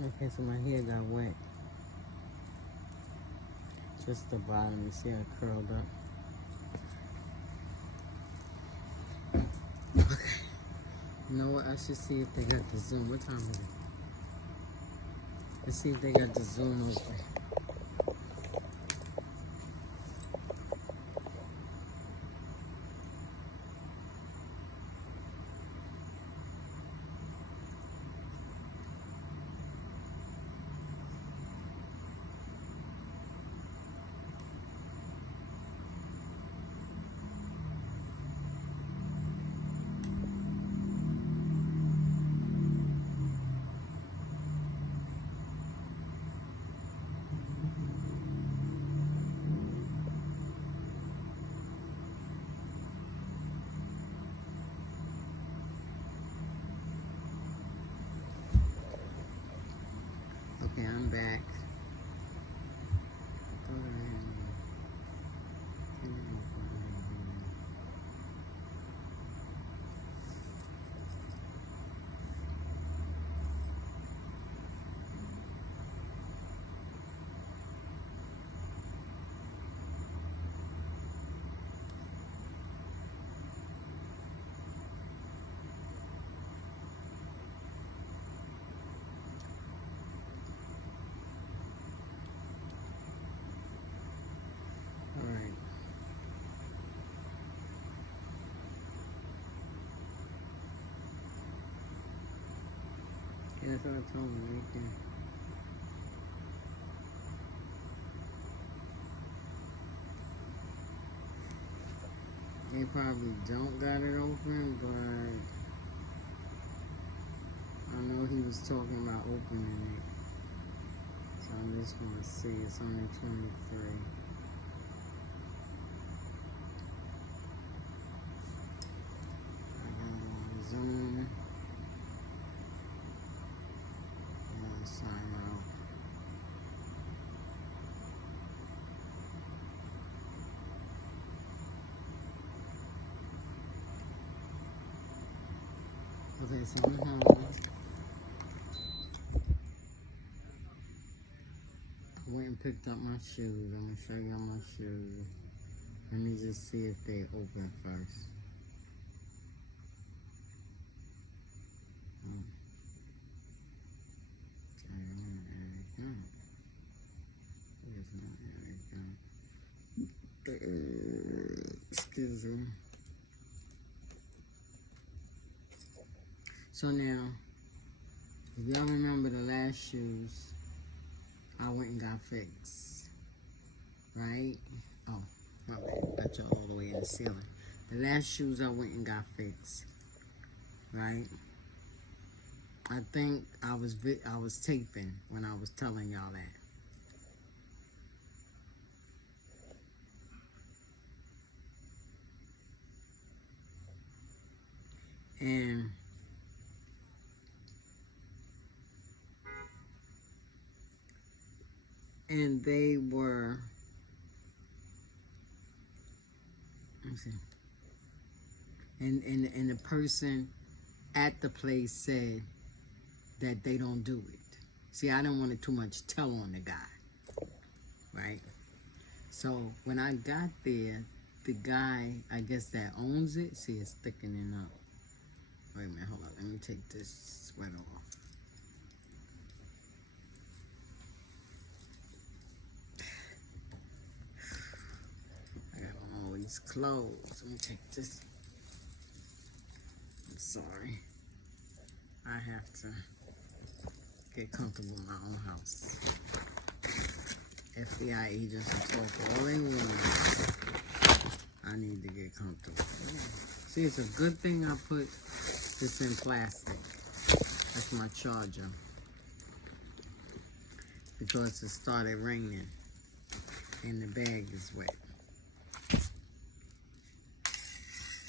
Okay, so my hair got wet. Just the bottom. You see how it curled up? Okay. You know what? I should see if they got the zoom. What time is it? Let's see if they got the zoom open. Okay, I'm back. Alright. Yeah, that's what I told them right there. They probably don't got it open, but I know he was talking about opening it. So I'm just gonna see. It's only 23. I got on Zoom. I'm gonna sign out. Okay, so I'm home. I went and picked up my shoes. I'm gonna show y'all my shoes. Let me just see if they open first. Excuse me. So now, if y'all remember the last shoes, I went and got fixed, right? Oh, my bad, got y'all all the way in the ceiling. The last shoes I went and got fixed, right? I think I was taping when I was telling y'all that. And they were, let me see. And the person at the place said that they don't do it. See, I didn't want to too much tell on the guy, right? So when I got there, the guy, I guess that owns it, see it's thickening up. Wait a minute, hold on, let me take this sweater off. I got on all these clothes. Let me take this. I'm sorry. I have to get comfortable in my own house. FBI agents can talk all they want. I need to get comfortable. See, it's a good thing I put this in plastic. That's my charger. Because it started raining and the bag is wet.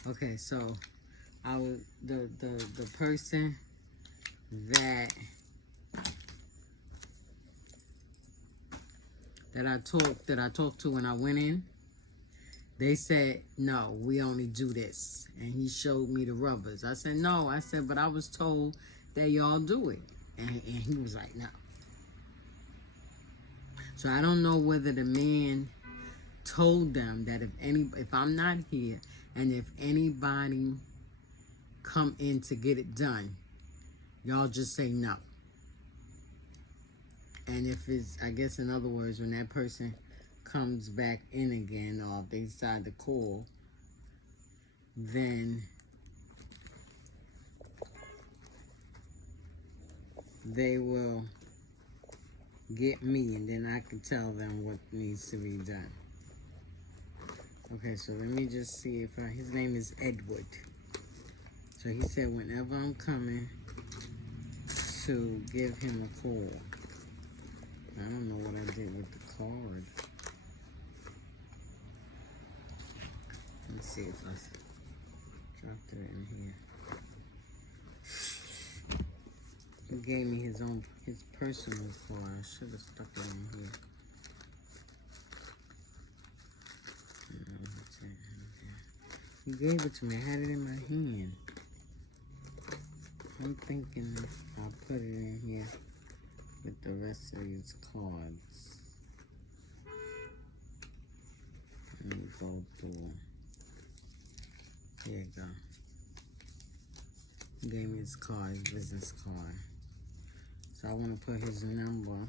Okay, so the person that I talked to when I went in, they said, no, we only do this. And he showed me the rubbers. I said, no. I said, but I was told that y'all do it. And he was like, no. So I don't know whether the man told them that if I'm not here and if anybody come in to get it done, y'all just say no. And if it's, I guess in other words, when that person comes back in again, or if they decide to call, then they will get me, and then I can tell them what needs to be done. Okay, so let me just see if his name is Edward. So he said whenever I'm coming to give him a call. I don't know what I did with the card. Let's see if I dropped it in here. He gave me his personal card. I should have stuck it in here. He gave it to me. I had it in my hand. I'm thinking I'll put it in here with the rest of these cards. Let me go through. Here you go. He gave me his card, his business card. So I want to put his number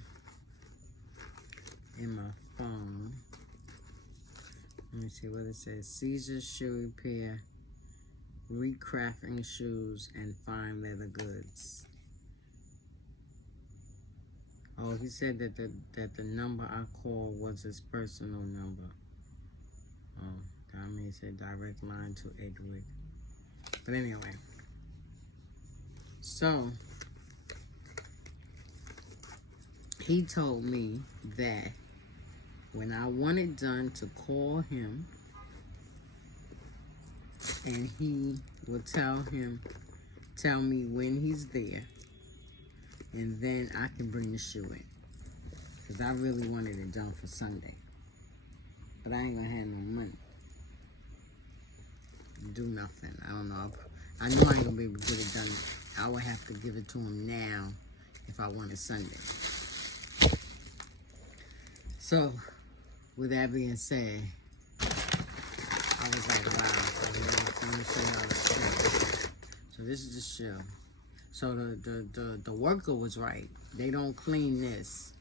in my phone. Let me see what it says. Caesar Shoe Repair, Recrafting Shoes, and Fine Leather Goods. Oh, he said that the number I called was his personal number. Oh, I mean, it said direct line to Edward. But anyway. So, he told me that when I want it done to call him, and he will tell me when he's there, and then I can bring the shoe in. Because I really wanted it done for Sunday. But I ain't gonna have no money. Do nothing. I don't know. I know I ain't gonna be able to get it done. I would have to give it to him now if I wanted Sunday. So, with that being said, I was like, wow. So let me show y'all the shoe. So this is the shoe. So the worker was right. They don't clean this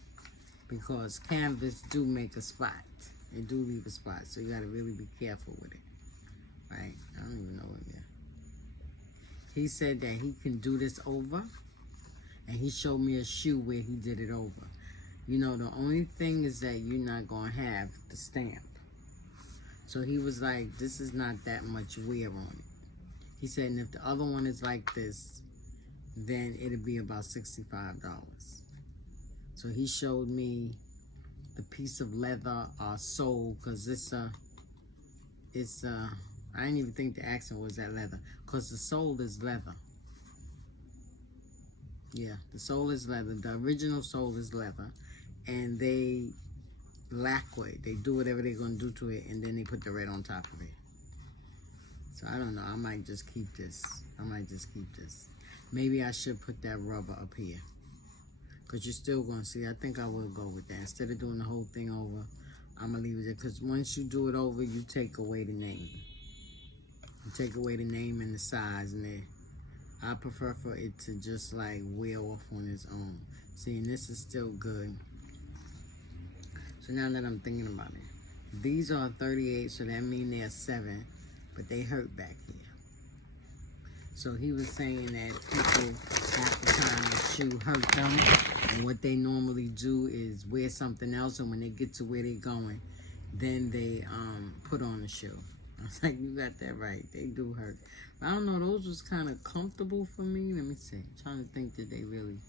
because canvas do make a spot. They do leave a spot. So you gotta really be careful with it. Right? I don't even know what yet. He said that he can do this over. And he showed me a shoe where he did it over. You know, the only thing is that you're not gonna have the stamp. So he was like, this is not that much wear on it. He said, and if the other one is like this, then it'll be about $65. So he showed me the piece of leather sole, because I didn't even think the accent was that leather, because the sole is leather. Yeah, the sole is leather. The original sole is leather. And they lacquer it. They do whatever they're going to do to it, and then they put the red on top of it. So I don't know. I might just keep this. Maybe I should put that rubber up here. Because you're still going to see. I think I will go with that. Instead of doing the whole thing over, I'm going to leave it there. Because once you do it over, you take away the name. You take away the name and the size. And I prefer for it to just like wear off on its own. See, and this is still good. So now that I'm thinking about it, these are 38, so that means they're 7, but they hurt back here. So he was saying that people, half the time the shoe hurt them, and what they normally do is wear something else, and when they get to where they're going, then they put on the shoe. I was like, you got that right. They do hurt. But I don't know, those was kind of comfortable for me. Let me see. I'm trying to think, did they really?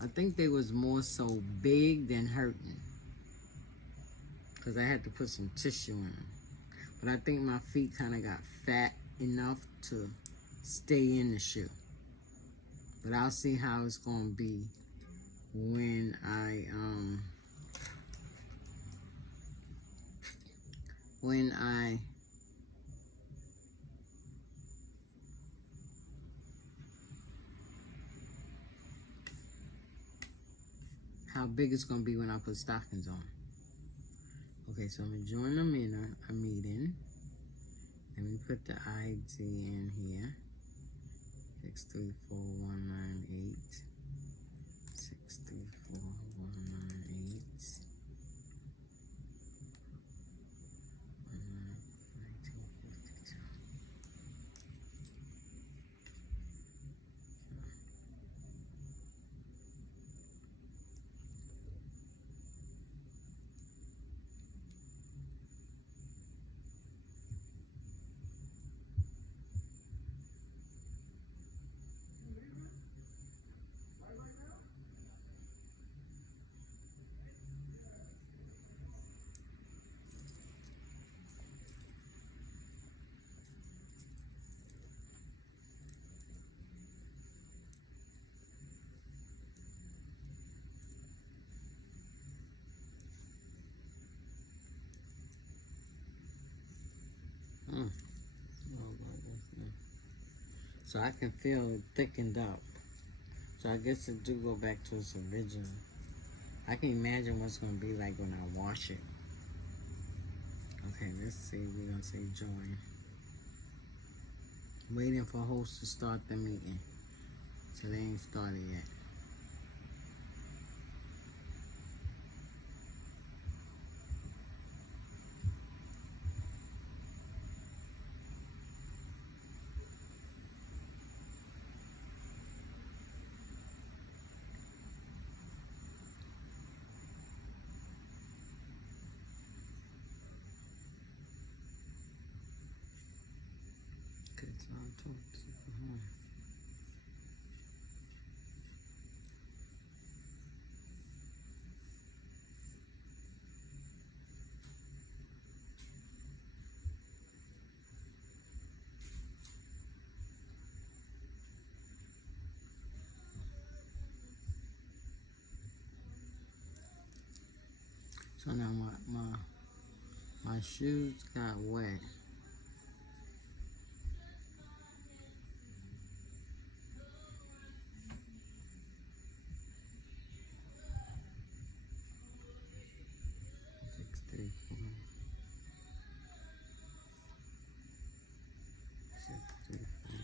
I think they was more so big than hurting. Because I had to put some tissue in them. But I think my feet kind of got fat enough to stay in the shoe. But I'll see how it's going to be when I how big it's gonna be when I put stockings on. Okay, so I'm gonna join them in a meeting. Let me put the ID in here. 634198. 634198. 1952. So I can feel it thickened up. So I guess it do go back to its original. I can imagine what's gonna be like when I wash it. Okay, let's see. We're gonna say join. Waiting for host to start the meeting. So they ain't started yet. Okay, so I'll talk to you. So now my shoes got wet. Six, three, four. 634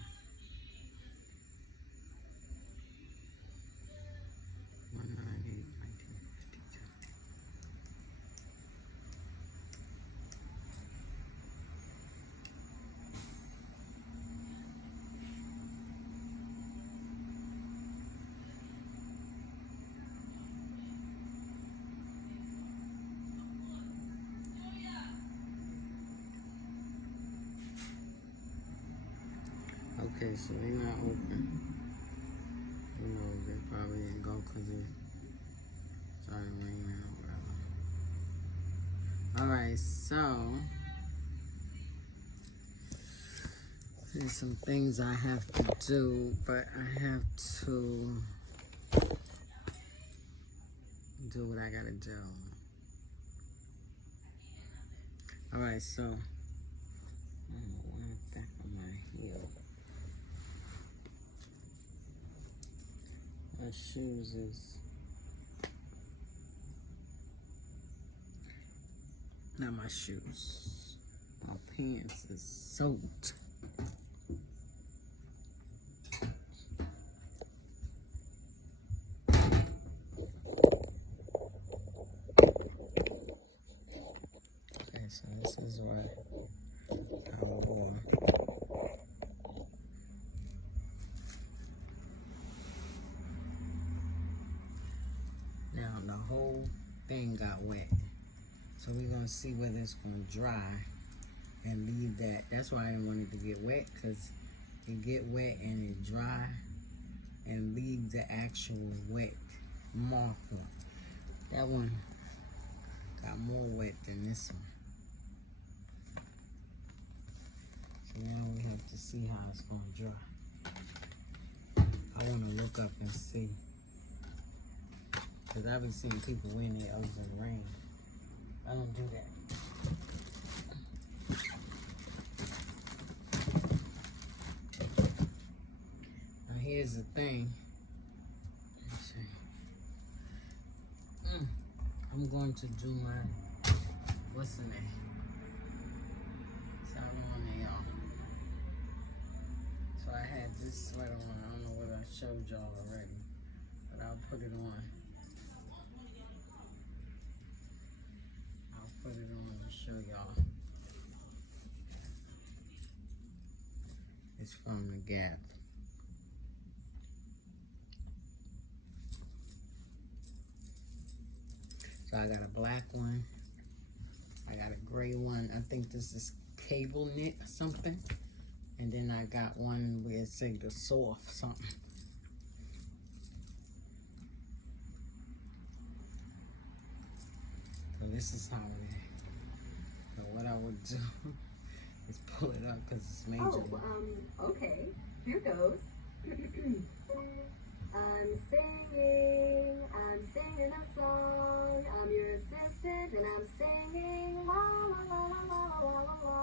198 1952. Okay, so they not open. You know, they probably didn't go because it started raining or whatever. Alright, so there's some things I have to do, but I have to do what I gotta do. Alright, so I don't know why the back of my heel. My shoes is not my shoes. My pants is soaked. Okay, so this is what I wore. Now the whole thing got wet. So we're gonna see whether it's gonna dry and leave that. That's why I didn't want it to get wet, because it get wet and it dry and leave the actual wet marker. That one got more wet than this one. So now we have to see how it's gonna dry. I wanna look up and see, because I've been seeing people wearing their O's in the rain. I don't do that. Now here's the thing. Let's see. I'm going to do my, what's in there? So I don't want to, y'all. So I had this sweater on. I don't know what I showed y'all already, but I'll put it on. I'll put it on and show y'all. It's from the Gap. So I got a black one. I got a gray one. I think this is cable knit or something. And then I got one where it say the soft something. So this is how it is. So what I would do is pull it up because it's major. Okay. Here goes. I'm singing a song. I'm your assistant and I'm singing la la la la la la la la.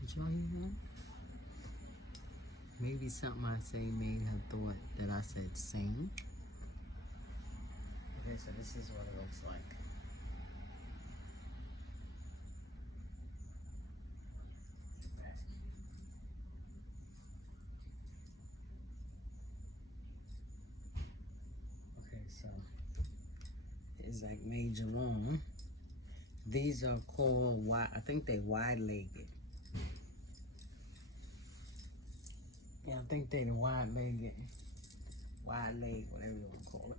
Did y'all hear that? Maybe something I say made her thought that I said sing. Okay, so this is what it looks like. Okay, so it's like major long. These are called wide, I think they wide-legged. Yeah, I think they the wide-legged, wide leg, whatever you want to call it.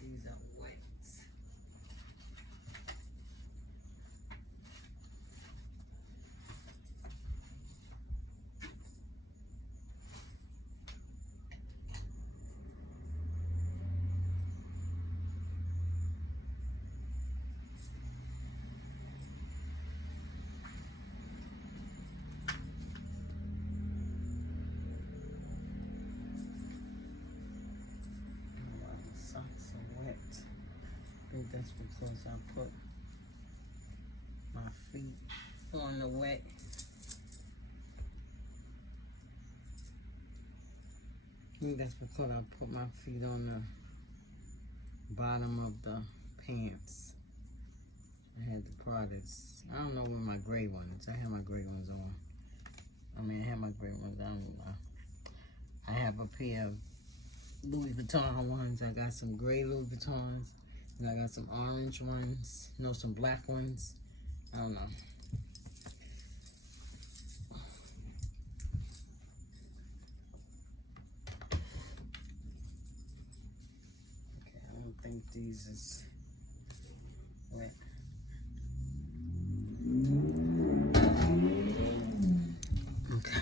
These are wet. Socks are wet. I think that's because I put my feet on the wet. I think that's because I put my feet on the bottom of the pants. I had the products. I don't know where my gray ones. I have my gray ones on. I mean, I have my gray ones. I don't know. I have a pair of Louis Vuitton ones. I got some gray Louis Vuittons. And I got some orange ones. No, some black ones. I don't know. Okay, I don't think these is wet. Okay.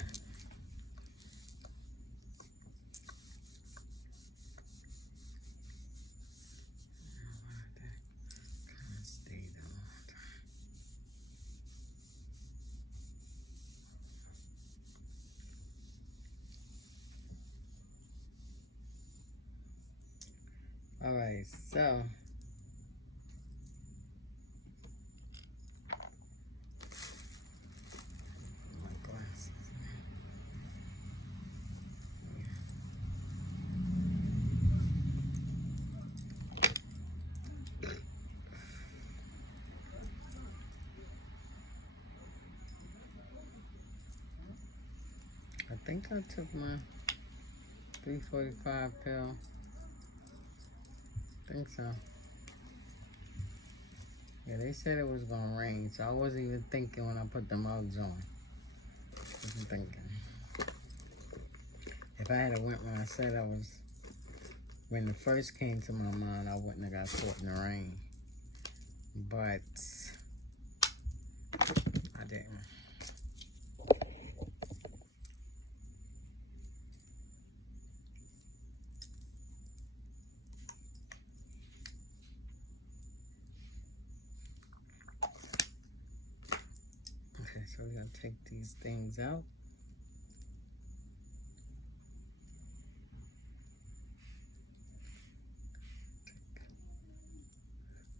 All right, so my glasses. I think I took my 345 pill. I think so. Yeah, they said it was gonna rain, so I wasn't even thinking when I put the mugs on. I wasn't thinking. If I had went when I said I was, when it first came to my mind, I wouldn't have got caught in the rain. But I didn't. Okay, so we're gonna take these things out.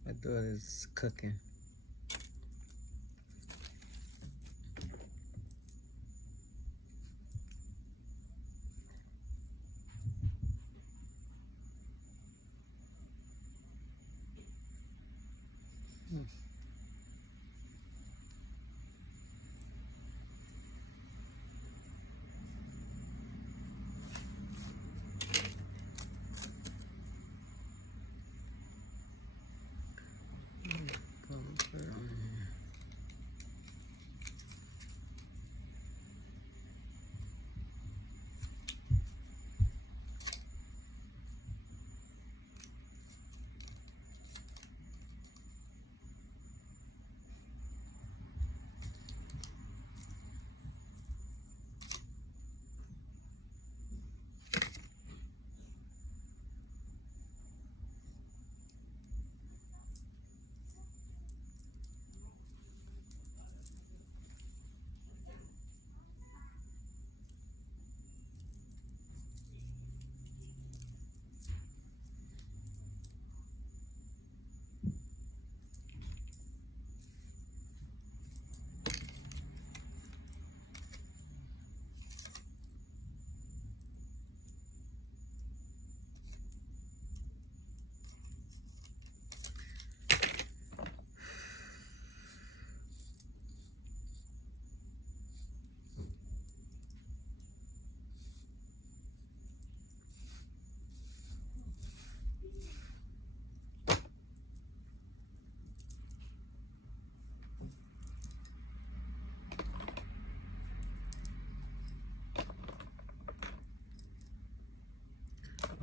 My daughter's cooking.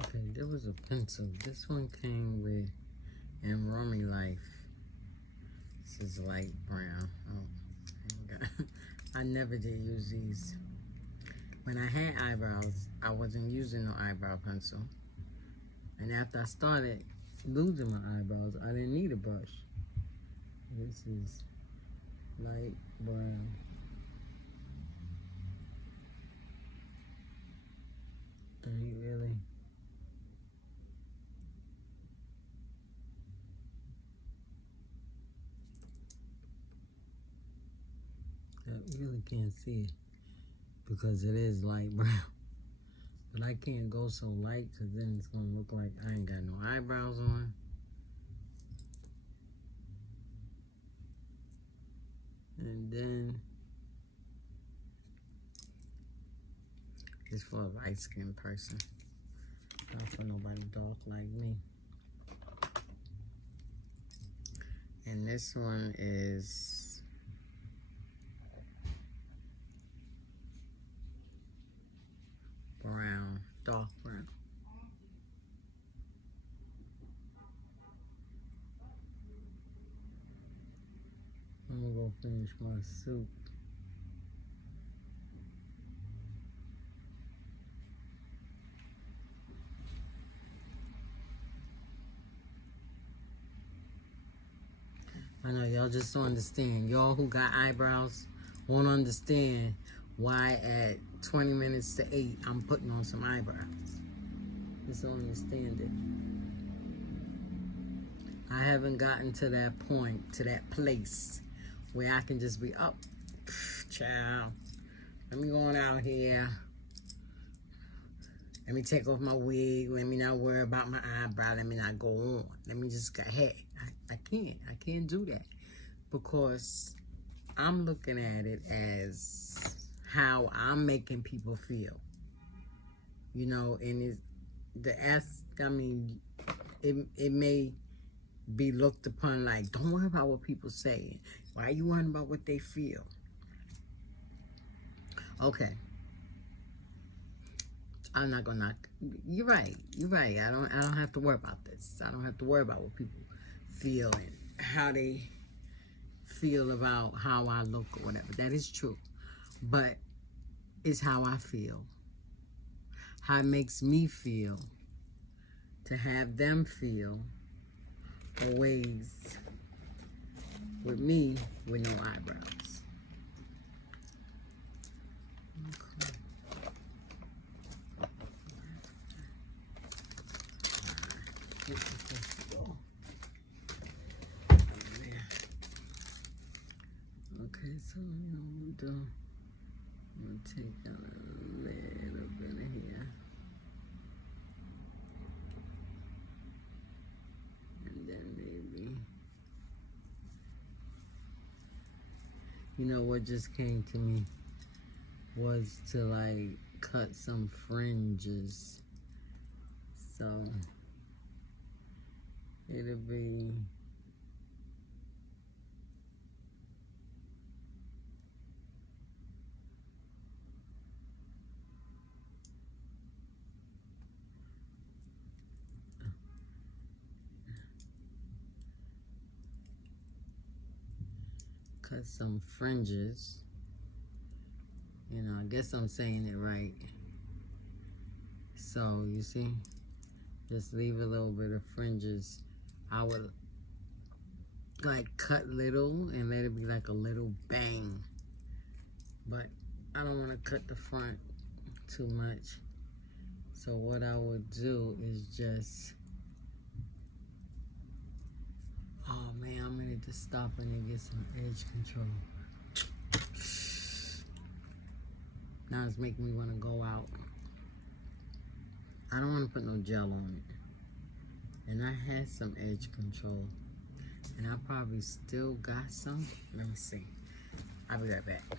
Okay, there was a pencil. This one came with in Romy Life. This is light brown. Oh, I never did use these. When I had eyebrows, I wasn't using no eyebrow pencil. And after I started losing my eyebrows, I didn't need a brush. This is light brown. Ain't really. I really can't see it because it is light brown. But I can't go so light because then it's going to look like I ain't got no eyebrows on. And then it's for a light-skinned person. Not for nobody dark like me. And this one is brown, dark brown. I'm gonna go finish my soup. I know y'all just don't understand. Y'all who got eyebrows won't understand why at 20 minutes to 8 I'm putting on some eyebrows. Just don't understand it. I haven't gotten to that point, to that place where I can just be up. Child, let me go on out here. Let me take off my wig. Let me not worry about my eyebrow. Let me not go on. Let me just go ahead. I can't do that because I'm looking at it as how I'm making people feel. You know, and it may be looked upon like, don't worry about what people say. Why are you worrying about what they feel? Okay. I'm not gonna knock. You're right. I don't have to worry about this. I don't have to worry about what people feel and how they feel about how I look or whatever. That is true. But it's how I feel. How it makes me feel to have them feel always with me with no eyebrows. Okay. Okay, so I'm gonna take a little bit of here. And then maybe You know what just came to me was to like cut some fringes. So it'll be cut some fringes. You know, I guess I'm saying it right. So you see, just leave a little bit of fringes. I would like cut little and let it be like a little bang. But I don't want to cut the front too much. So what I would do is just, oh man, I'm gonna need to stop and get some edge control. Now it's making me want to go out. I don't want to put no gel on it. And I had some edge control. And I probably still got some. Let me see. I'll be right back.